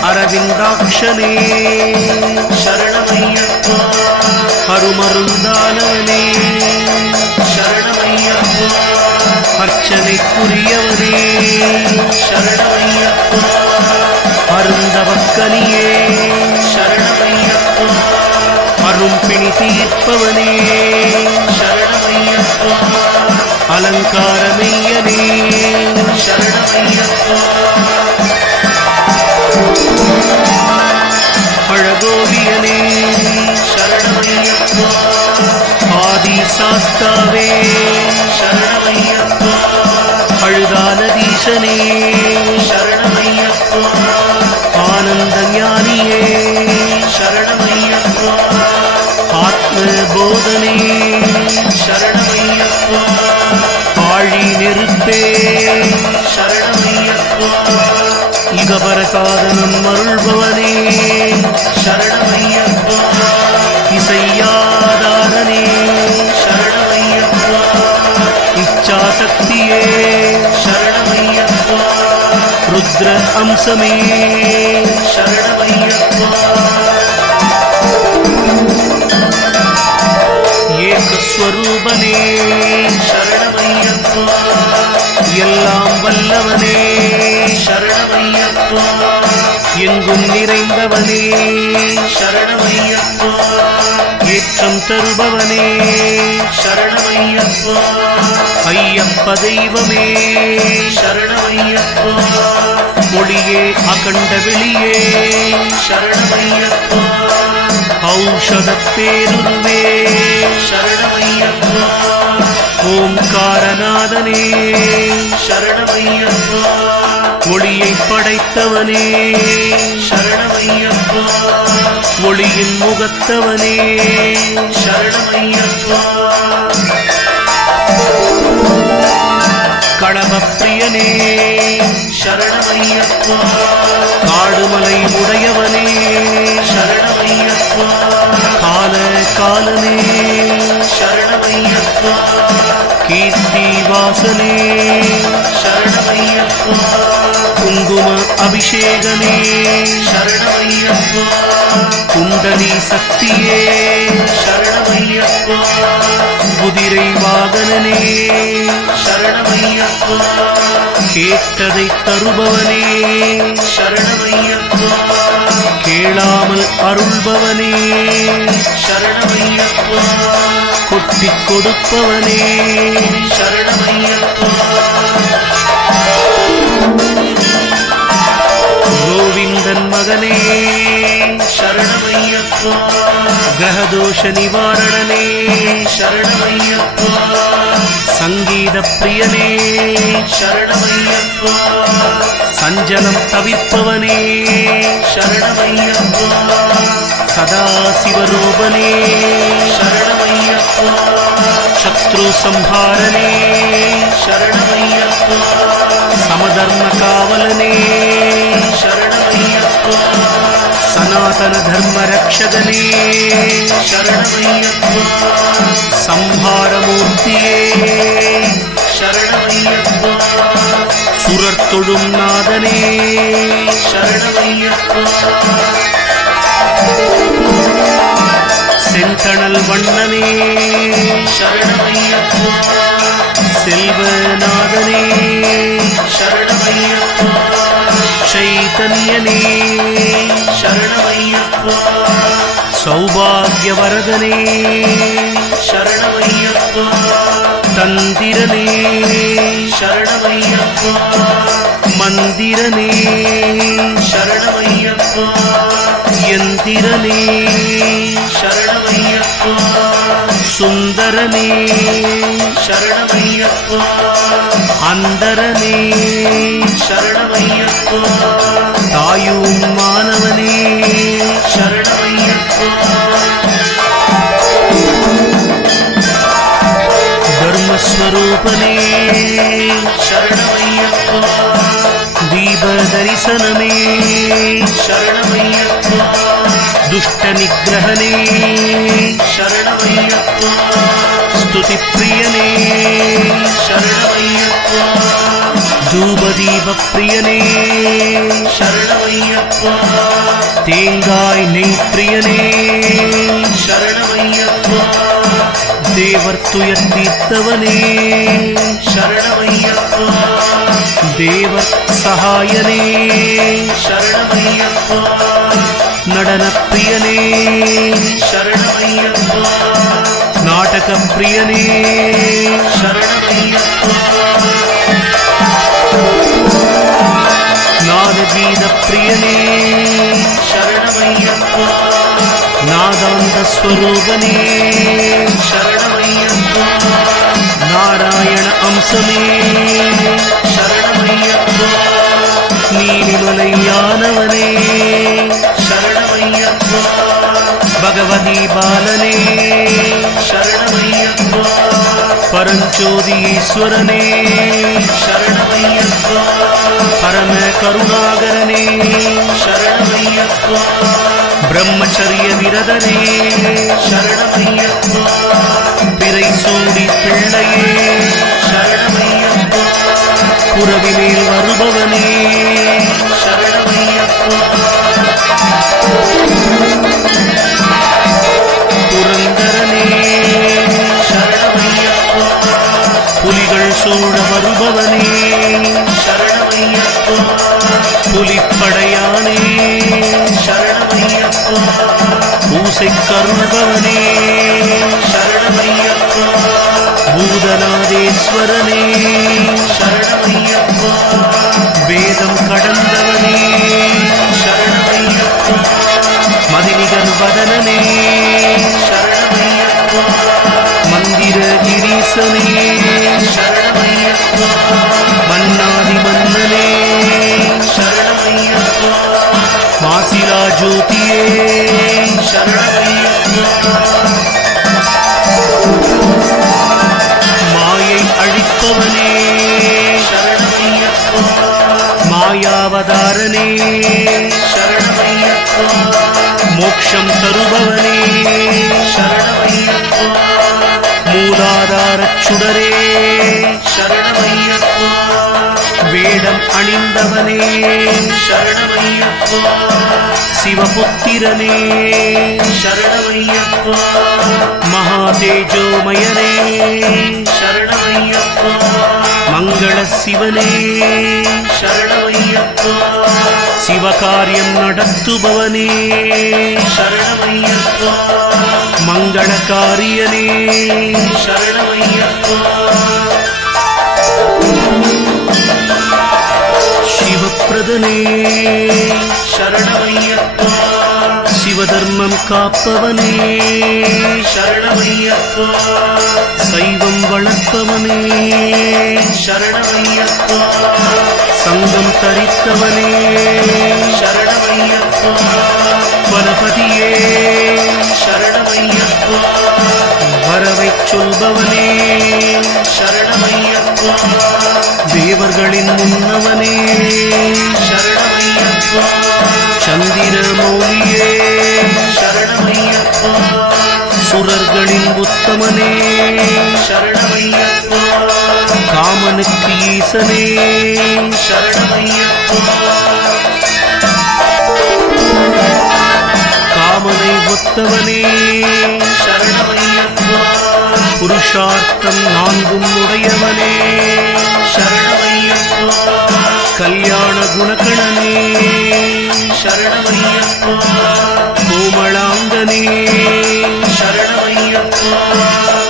அரவிந்தாட்சனே சரணமையப்பா அருமருந்தானவனே சரணமையப்பா அர்ச்சனைக்குரியவனே சரணமையப்பா அருந்தவக்கனியே சரணமையப்பா அரும்பிணி தீர்ப்பவனே சரணமையப்பா அலங்காரமெய்யனே சரணமையப்பா அழகோவியனே சரணமையப்பா ஆதி சாஸ்தாவே சரணமையப்பா அழுதானதீசனே சரணமையப்பா ஆனந்த ஞானியே சரணமையப்பா ஆத்ம போதனே சரணமையப்பா ஆழி நெருப்பே சரணமையப்பா இகபர சாதனம் அருள்பவனே சரணமையப்பா இசையாதாரனே சரணமையப்பா இச்சாசக்தியே சரணமையப்பா ருத்ர அம்சமே சரணமையப்பா ஏகஸ்வரூபனே சரணமையப்பா எல்லாம் வல்லவனே சரணமையப்பா எங்கும் நிறைந்தவனே சரணமையப்பா ஏற்றம் தருபவனே சரணமையப்பா ஐயப்ப தெய்வமே சரணமையப்பா ஒளியே அகண்ட வெளியே சரணமையப்பா ஔஷத பேருருவே சரணமையப்பா ஓம்காரநாதனே சரணமையப்பா ஒளியை படைத்தவனே சரணமையப்பா ஒளியின் முகத்தவனே சரணமையப்பா களபப்பிரியனே சரணமையப்பா காடுமலை உடையவனே சரணமையப்பா கால காலனே சரணமையப்பா கீர்த்தி வாசனே சரணமையப்பா குங்கும அபிஷேகனே சரணமையப்பா குண்டலி சக்தியே சரணமையப்பா குதிரை வாகனனே சரணமையப்பா கேட்டதை தருபவனே சரணமையப்பா கேளாமல் அருள்பவனே சரணமையப்பா கொட்டிக் கொடுப்பவனே சரணமையப்பா கோவிந்தன் மகனே சரணமையப்பா கிரகதோஷ நிவாரணனே சரணமையப்பா சங்கீத பிரியனே சரணமையப்பா சஞ்சலம் தவிர்ப்பவனே சரணமையப்பா சதாசிவரூபனே சரணமையப்பா சத்ரு சம்ஹாரனே சரணமையப்பா சமதர்ம காவலனே சரணமையப்பா சனாதன தர்ம ரக்ஷகனே சரணமையப்பா சம்ஹாரமூர்த்தியே சரணமையப்பா சுரர் தொழும் நாதனே சரணமையப்பா செந்தணல் வண்ணனே சரணமையப்பா செல்வநாதனே சரணமையப்பா ಚೈತನ್ಯನೇ ಶರಣಮಯ್ಯಪ್ಪ ಸೌಭಾಗ್ಯವರದನೇ ಶರಣಮಯ್ಯಪ್ಪ ತಂದಿರನೇ ಶರಣಮಯ್ಯಪ್ಪ ಮಂದಿರನೇ ಶರಣಮಯ್ಯಪ್ಪ ಎಂದಿರನೇ ಶರಣಮಯ್ಯಪ್ಪ ಸುಂದರನೇ ಶರಣಮಯ್ಯಪ್ಪ ಅಂದರನೇ ಶರಣಮಯ್ಯಪ್ಪ ತಾಯು ಮಾನವನೇ ಶರಣಮಯ್ಯಪ್ಪ ಧರ್ಮಸ್ವರೂಪನೇ ಶರಣಮಯ್ಯಪ್ಪ ದೀಪಧರಿಸನನೇ ಶರಣಮಯ್ಯಪ್ಪ ದುಷ್ಟ ನಿಗ್ರಹನೇ ಶರಣಮಯ್ಯಪ್ಪ ಸ್ತುತಿ ಪ್ರಿಯನೇ ಶರಣಮಯ್ಯಪ್ಪ ಧೂಪದೀಪ ಪ್ರಿಯನೇ ಶರಣಮಯ್ಯಪ್ಪ தேங்காய் நெய் பிரியனே ಶರಣಮಯ್ಯಪ್ಪ தேவர் துயர் தீர்த்தவனே ಶರಣಮಯ್ಯಪ್ಪ தேவர் சகாயனே ಶರಣಮಯ್ಯಪ್ಪ நடன பிரியனே ಶರಣಮಯ್ಯಪ್ಪ நாடக பிரியனே ಶರಣಮಯ್ಯಪ್ಪ நாதகீத பிரியனே ಶರಣಮಯ್ಯಪ್ಪ நாதாந்த ஸ்வரூபனே ಶರಣಮಯ್ಯಪ್ಪ நாராயண அம்சமே ಶರಣಮಯ್ಯಪ್ಪ நீலிமலையானவனே ಶರಣಮಯ್ಯಪ್ಪ பகவதி பாலனே ಶರಣಮಯ್ಯಪ್ಪ பரஞ்சோதி ஈஸ்வரனே ಶರಣಮಯ್ಯಪ್ಪ பரம கருணாகரனே ಶರಣಮಯ್ಯಪ್ಪ பிரம்மச்சரிய விரதனே ಶರಣಮಯ್ಯಪ್ಪ பிறை சூடி பிள்ளையே ಶರಣಮಯ್ಯಪ್ಪ புறவி மேல் வருபவனே ಶರಣಮಯ್ಯಪ್ಪ புரந்தரனே ಶರಣಮಯ್ಯಪ್ಪ புலிகள் சூழ வருபவனே ಶರಣಮಯ್ಯಪ್ಪ புலிப்படையானே ಶರಣಮಯ್ಯಪ್ಪ பூசை கருள்பவனே ಶರಣಮಯ್ಯಪ್ಪ பூதநாதேஸ்வரனே ಶರಣಮಯ್ಯಪ್ಪ வேதம் கடந்தவனே ಶರಣಮಯ್ಯಪ್ಪ மதினிகர் வதனனே ಶರಣಮಯ್ಯಪ್ಪ மந்திர கிரீசனே ಶರಣಮಯ್ಯಪ್ಪ மன்னாதி மன்னனே ಶರಣಮಯ್ಯಪ್ಪ மாசிலா ஜோதியே ಶರಣಮಯ್ಯಪ್ಪ மாயை அழிப்பவனே ಶರಣಮಯ್ಯಪ್ಪ மாயாவதாரனே ಶರಣಮಯ್ಯಪ್ಪ மோட்சம் தருபவனே ಶರಣಮಯ್ಯಪ್ಪ மூலாதாரச் சுடரே ಶರಣಮಯ್ಯಪ್ಪ வேடம் அணிந்தவனே ಶರಣಮಯ್ಯಪ್ಪ சிவபுத்திரனே ಶರಣಮಯ್ಯಪ್ಪ மகாதேஜோமயனே ಶರಣಮಯ್ಯಪ್ಪ மங்கள சிவனே ಶರಣಮಯ್ಯಪ್ಪ சிவகாரியம் நடத்துபவனே ಶರಣಮಯ್ಯಪ್ಪ மங்களகாரியனே ಶರಣಮಯ್ಯಪ್ಪ சிவப்பிரதனே ಶರಣಮಯ್ಯಪ್ಪ சிவதர்மம் காப்பவனே ಶರಣಮಯ್ಯಪ್ಪ சைவம் வளர்ப்பவனே ಶರಣಮಯ್ಯಪ್ಪ சங்கம் தரித்தவனே ಶರಣಮಯ್ಯಪ್ಪ வனபதியே ಶರಣಮಯ್ಯಪ್ಪ வரவைச் சொல்பவனே ಶರಣಮಯ್ಯಪ್ಪ தேவர்களின் முன்னவனே ಶರಣಮಯ್ಯಪ್ಪ சந்திர மௌலியே ಶರಣಮಯ್ಯಪ್ಪ சுரர்களின் உத்தமனே ಶರಣಮಯ್ಯಪ್ಪ காமனுக்கு ஈசனே ಶರಣಮಯ್ಯಪ್ಪ காமனை ஒத்தவனே ಶರಣಮಯ್ಯಪ್ಪ புருஷார்த்தம் நான்கும் உடையவனே ಶರಣಮಯ್ಯಪ್ಪ கல்யாண குணகணனே சரணமையப்பா கோமளாங்கனே சரணமையப்பா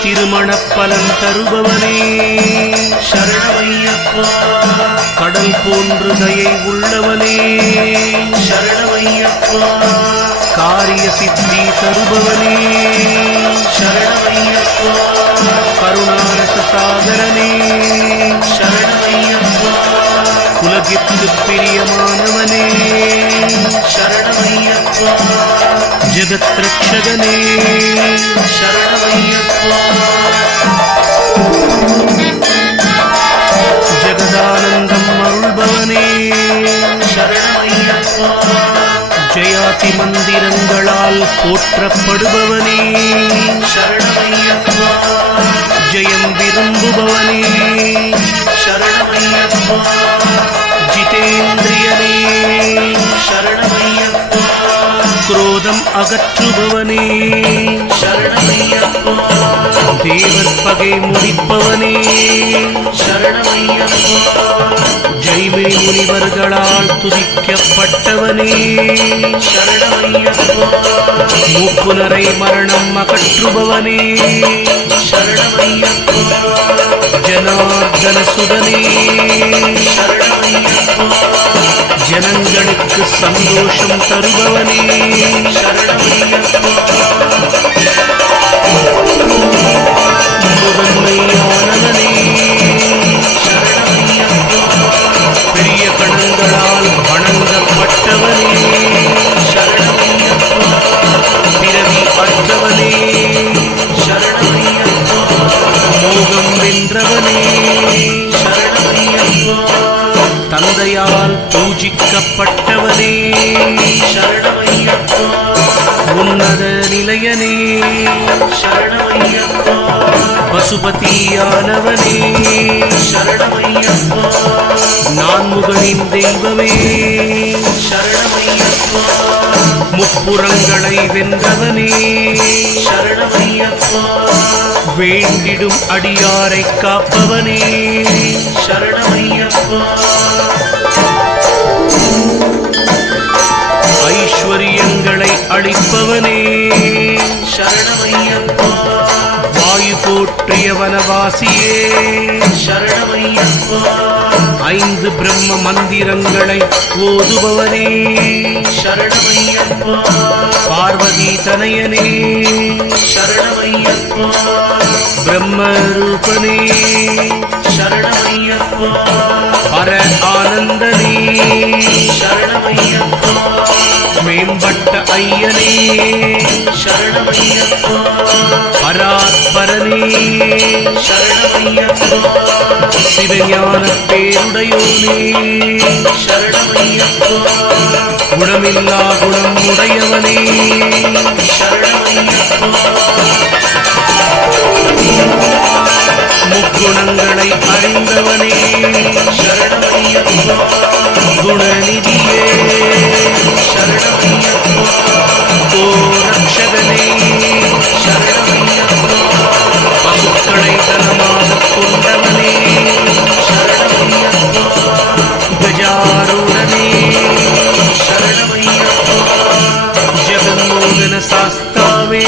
திருமணப் பலன் தருபவனே சரணமையப்பா கடல் போன்று தயை உள்ளவனே சரணமையப்பா காரிய சித்தி தருபவனே சரணமையப்பா கருணாரச சாகரனே சரணமையப்பா உலகிற்கு பிரியமானவனே சரணமையப்பா ஜெகத் ரட்சகனே சரணமையப்பா ஜெகதானந்தம் அருள்பவனே சரணமையப்பா ஜெயாதி மந்திரங்களால் போற்றப்படுபவனே சரணமையப்பா ஜெயம் விரும்புபவனே சரணமையப்பா ஜிதேந்திரியனே சரணமையப்பா குரோதம் அகற்றுபவனே சரணமையப்பா தேவர் பகை முடிப்பவனே சரணமையப்பா ஜெய்மே முனிவர்களால் துதிக்கப்பட்டவனே சரணமையப்பா மூப்புனரை மரணம் அகற்றுபவனே சரணமையப்பா ஜனார்தன சுதனே சரணமையப்பா ஜனங்களுக்கு சந்தோஷம் தருபவனே சரணமையப்பா முதன்மையானவனே சரணமையப்பா பெரிய கணங்களால் வணங்கப்பட்டவனே சரணமையப்பா பிறவி அற்றவனே சரணமையப்பா மோகம் வென்றவனே சரணமையப்பா தந்தையால் பூஜிக்கப்பட்டவனே சரணமையப்பா உன்னத நிலையனே சரணமையப்பா பசுபதியானவனே சரணமையப்பா நான்முகனின் தெய்வமே சரணமையப்பா முப்புறங்களை வென்றவனே சரணமையப்பா வேண்டிடும் அடியாரை காப்பவனே சரணமையப்பா ஐஸ்வர்யங்களை அளிப்பவனே சரணமையப்பா வாயு போற்றிய வனவாசியே சரணமையப்பா 5 பிரம்ம மந்திரங்களை ஓதுபவனே சரணமையப்பா பார்வதி தனயனே சரணமையப்பா பிரம்மரூபனே சரணமையப்பா பர ஆனந்தனே சரணமையப்பா மேம்பட்ட ஐயனே சரணமையப்பா பராத்பரனே சரணமையப்பா சிவஞான பேருடையோனே சரணமையப்பா குணமில்லா குணம் உடையவனே சரணமையப்பா முக்குணங்களை அறிந்தவனே சரணமையப்பா குணநிதியே சரணமையப்பா கோரக்ஷகனே சரணமையப்பா பசுக்களை தனமாக கொண்டவனே சரணமையப்பா கஜாரூடனே சரணமையப்பா ஜெகன்மோகன சாஸ்தாவே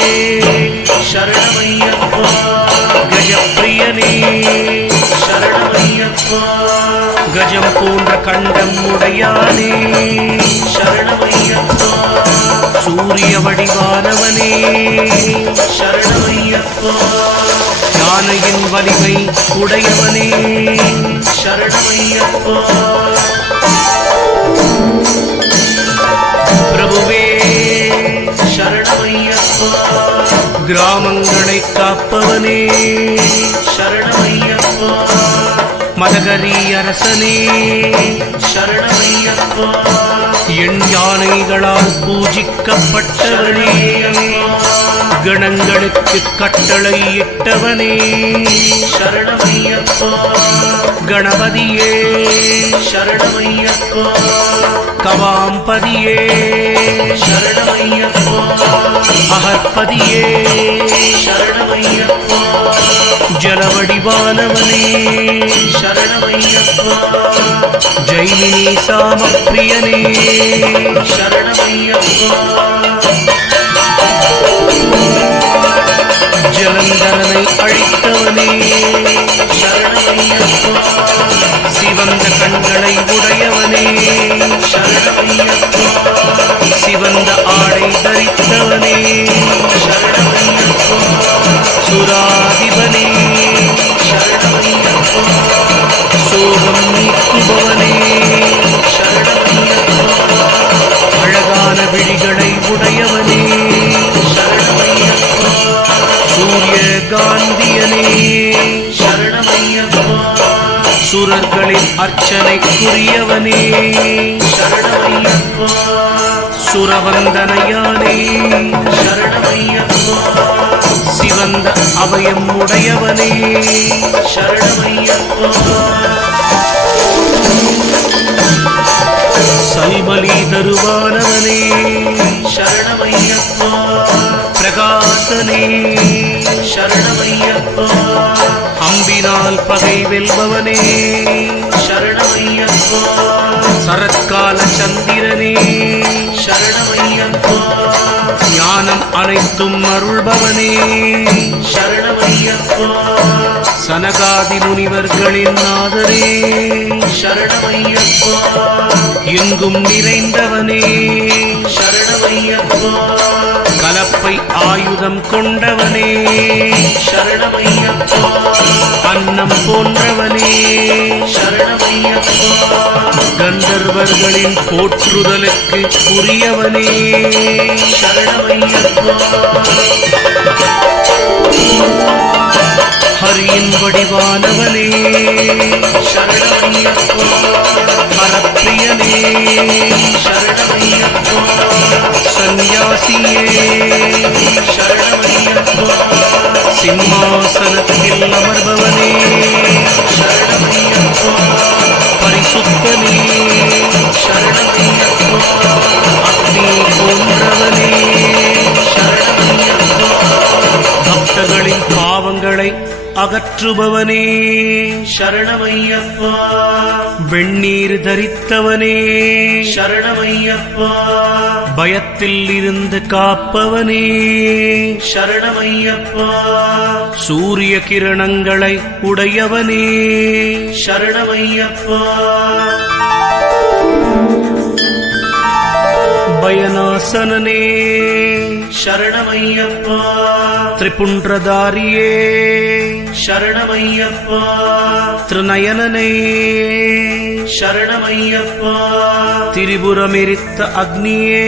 சரணமையப்பா கஜப்பிரியனே சரணமையப்பா கஜம் போன்ற கண்டம் உடையானே சரணமையப்பா சூரிய வடிவானவனே சரணமையப்பா யானையின் வலிமை உடையவனே சரணமையப்பா பிரபுவே சரணமையப்பா கிராமங்களை காப்பவனே சரணமையப்பா மதகரி அரசனே சரணமையப்பா எண் யானைகளால் பூஜிக்கப்பட்டவனே கணங்களுக்கு கட்டளை இட்டவனே சரணமையப்பா கணபதியே சரணமையப்பா கவாம்பதியே சரணமையப்பா அகற்பதியே சரணமையப்பா ஜலவடிவானவனே சரணமையப்பா ஜெய்மினி சாமப்பிரியனே சரணமையப்பா ஜலந்தரனை அழித்தவனே சரணமையப்பா சிவந்த கண்களை உடையவனே சரணமையப்பா சிவந்த ஆடை தரித்தவனே சரணமையப்பா சுராதிபனே சரணமையப்பா சோகம் நீக்குபவனே சரணமையப்பா அழகான விழிகளை உடையவனே சரணமையப்பா சூரிய காந்தியனே சரணமையப்பா சுரர்களின் அர்ச்சனைக்குரியவனே சரணமையப்பா சுரவந்தனையானே சரணமையப்பா சிவந்த அபயம் உடையவனே சரணமையப்பா சல்மலி தருவானவனே சரணமையப்பா பிரகாசனே சரணமையப்பா அம்பினால் பகை வெல்பவனே சரணமையப்பா சரத்கால சந்திரனே சரணமையப்பா ஞானம் அனைத்தும் அருள்பவனே சரணமையப்பா சனகாதி முனிவர்களின் நாதரே சரணமையப்பா எங்கும் நிறைந்தவனே சரணமையப்பா கலப்பை ஆயுதம் கொண்டவனே சரணமையப்பா அன்னம் போன்றவனே சரணமையப்பா கந்தர்வர்களின் போற்றுதலுக்கு உரியவனே சரணமையப்பா ஹரியின் வடிவானவனே சரணமையப்பா ஹரப்பிரியனே சரணமையப்பா சந்நியாசியே சரணமையப்பா சிம்மாசனத்தில் அமர்பவனே சரணமையப்பா பரிசுத்தனே சரணமையப்பா அக்னி போன்றவனே சரணமையப்பா பக்தர்களின் பாவங்களை அகற்றுபவனே சரணமையப்பா வெண்ணீர் தரித்தவனே சரணமையப்பா பயத்தில் இருந்து காப்பவனே சரணமையப்பா சூரிய கிரணங்களை உடையவனே சரணமையப்பா பயநாசனனே சரணமையப்பா திரிபுன்றதாரியே சரணமையப்பா திருநயனனே சரணமையப்பா திரிபுரமெரித்த அக்னியே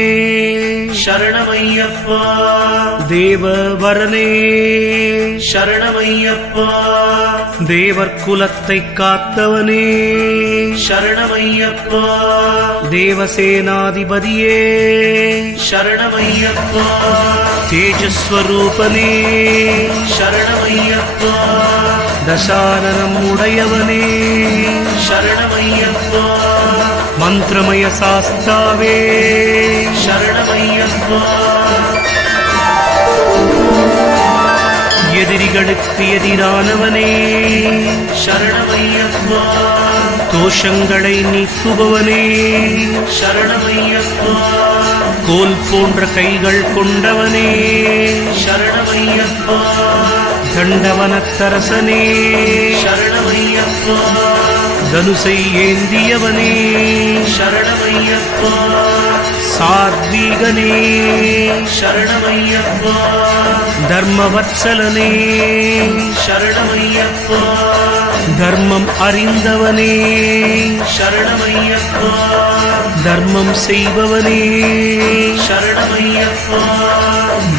சரணமையப்பா தேவவரனே சரணமையப்பா தேவர் குலத்தை காத்தவனே சரணமையப்பா தேவசேனாதிபதியே சரணமையப்பா தேஜஸ்வரூபனே சரணமையப்பா தசானனம் உடையவனே சரணமையப்பா மந்திரமய சாஸ்தாவே சரணமையப்பா எதிரிகளுக்கு எதிரானவனே சரணமையப்பா தோஷங்களை நீக்குபவனே சரணமையப்பா கோல் போன்ற கைகள் கொண்டவனே சரணமையப்பா தண்டவனத்தரசனே சரணமையப்பா தனுசை ஏந்தியவனே சரணமையப்பா சாத்வீகனே சரணமையப்பா தர்மவத்சலனே சரணமையப்பா தர்மம் அறிந்தவனே சரணமையப்பா தர்மம் செய்பவனே சரணமையப்பா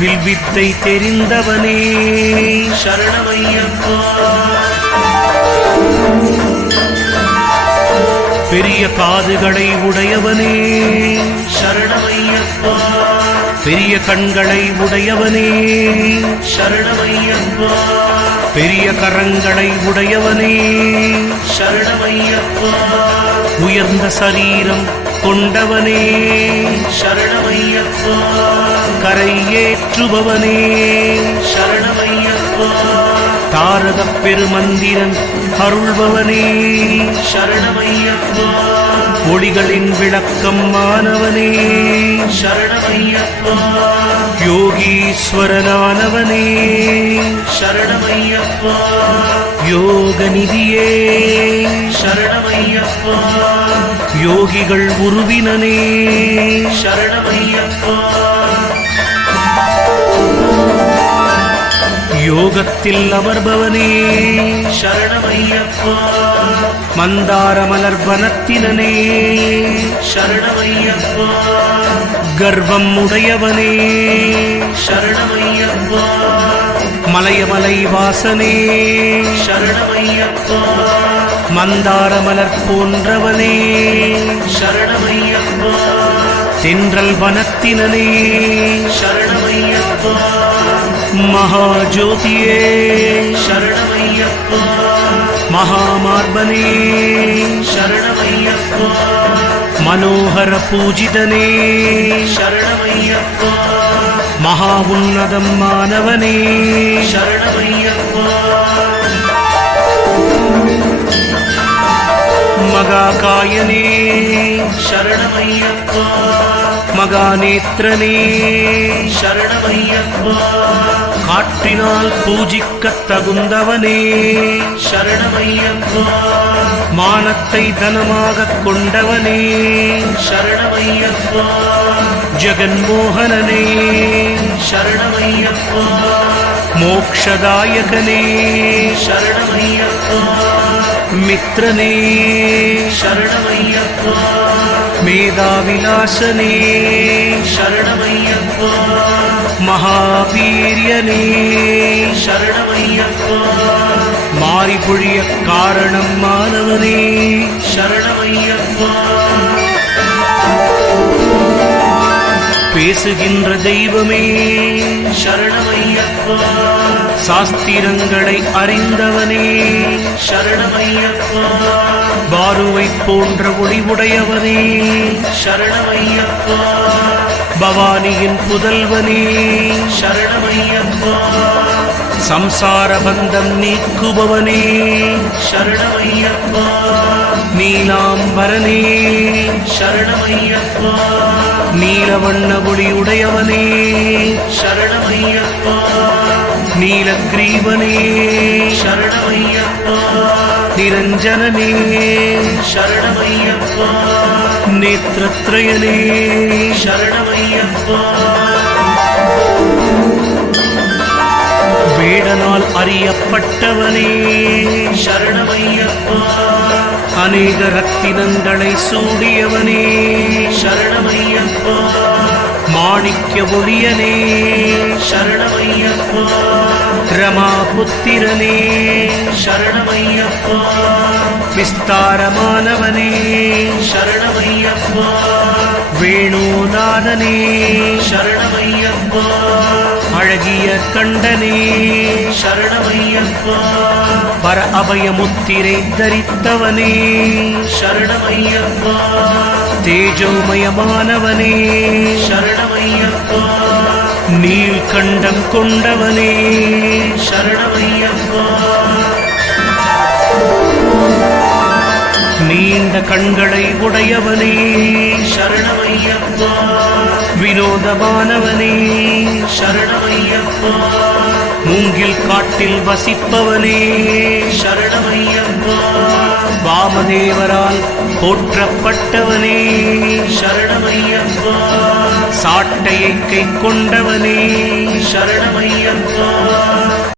வில்வித்தை தெரிந்தவனே சரணமையப்பா பெரிய காதுகளை உடையவனே சரணமையப்பா பெரிய கண்களை உடையவனே சரணமையப்பா பெரிய கரங்களை உடையவனே சரணமையப்பா உயர்ந்த சரீரம் கொண்டவனே சரணமையப்பா கரை ஏற்றுபவனே சரணமையப்பா தாரத பெருமந்திரன் அருள்பவனே சரணமையப்பா ஒளிகளின் விளக்கம் மாணவனே சரணமையப்பா யோகீஸ்வரனானவனே சரணமையப்பா யோக நிதியே சரணமையப்பா யோகிகள் உருவினனே சரணமையப்பா யோகத்தில் அமர்பவனே சரணமையப்பா மந்தார மலர் வனத்தினனே சரணமையப்பா கர்வம் உடையவனே சரணமையப்பா மலையமலை வாசனே சரணமையப்பா மந்தார மலர் போன்றவனே சரணமையப்பா தென்றல் வனத்தினனே சரணமையப்பா மகாஜோதியே சரணமையப்பா மகாமார்பனே சரணமையப்பா மனோகர பூஜிதனே சரணமையப்பா மகா உன்னதம் மாணவனே சரணமையப்பா மகாகாயனே சரணமையப்பா மகாநேத்திரனே சரணமையப்பா காற்றினால் பூஜிக்கத் தகுந்தவனே சரணமையப்பா மானத்தை தனமாகக் கொண்டவனே சரணமையப்பா ஜெகன்மோகனனே சரணமையப்பா மோக்ஷதாயகனே சரணமையப்பா மித்ரனே சரணமையப்பா மேதாவிலாசனே சரணமையப்பா மகாவீரியனே சரணமையப்பா மாறி பொழிய காரணம் மாணவனே சரணமையப்பா பேசுகின்ற தெய்வமே சரணமையப்பா சாஸ்திரங்களை அறிந்தவனே சரணமையப்பா பாருவை போன்ற ஒளிவுடையவனே சரணமையப்பா பவானியின் புதல்வனே சரணமையப்பா சம்சார பந்தம் நீக்குபவனே சரணமையப்பா நீலாம்பரனே சரணமையப்பா நீலவண்ண ஒளியுடையவனே சரணமையப்பா நீலக்ரீவனே சரணமையப்பா நிரஞ்சனனே சரணமையப்பா நேத்ரத்ரயனே சரணமையப்பா வேடனால் அறியப்பட்டவனே சரணமையப்பா அநேக ரத்தினங்களை சூடியவனே சரணமையப்பா மாணிக்க ஒளியனே சரணமையப்பா ரமாபுத்திரனே சரணமையப்பா விஸ்தாரமானவனே சரணமையப்பா வேணூநாதனே சரணமையப்பா அழகிய கண்டனே சரணமையப்பா பர அபயமுத்திரை தரித்தவனே சரணமையப்பா தேஜோமயமானவனே சரணமையப்பா நீல்கண்டம் கொண்டவனே சரணமையப்பா நீண்ட கண்களை உடையவனே சரணமையப்பா வினோதமானவனே சரணமையப்பா மூங்கில் காட்டில் வசிப்பவனே சரணமையப்பா வாமதேவரால் போற்றப்பட்டவனே சரணமையப்பா சாட்டையை கை கொண்டவனே சரணமையப்பா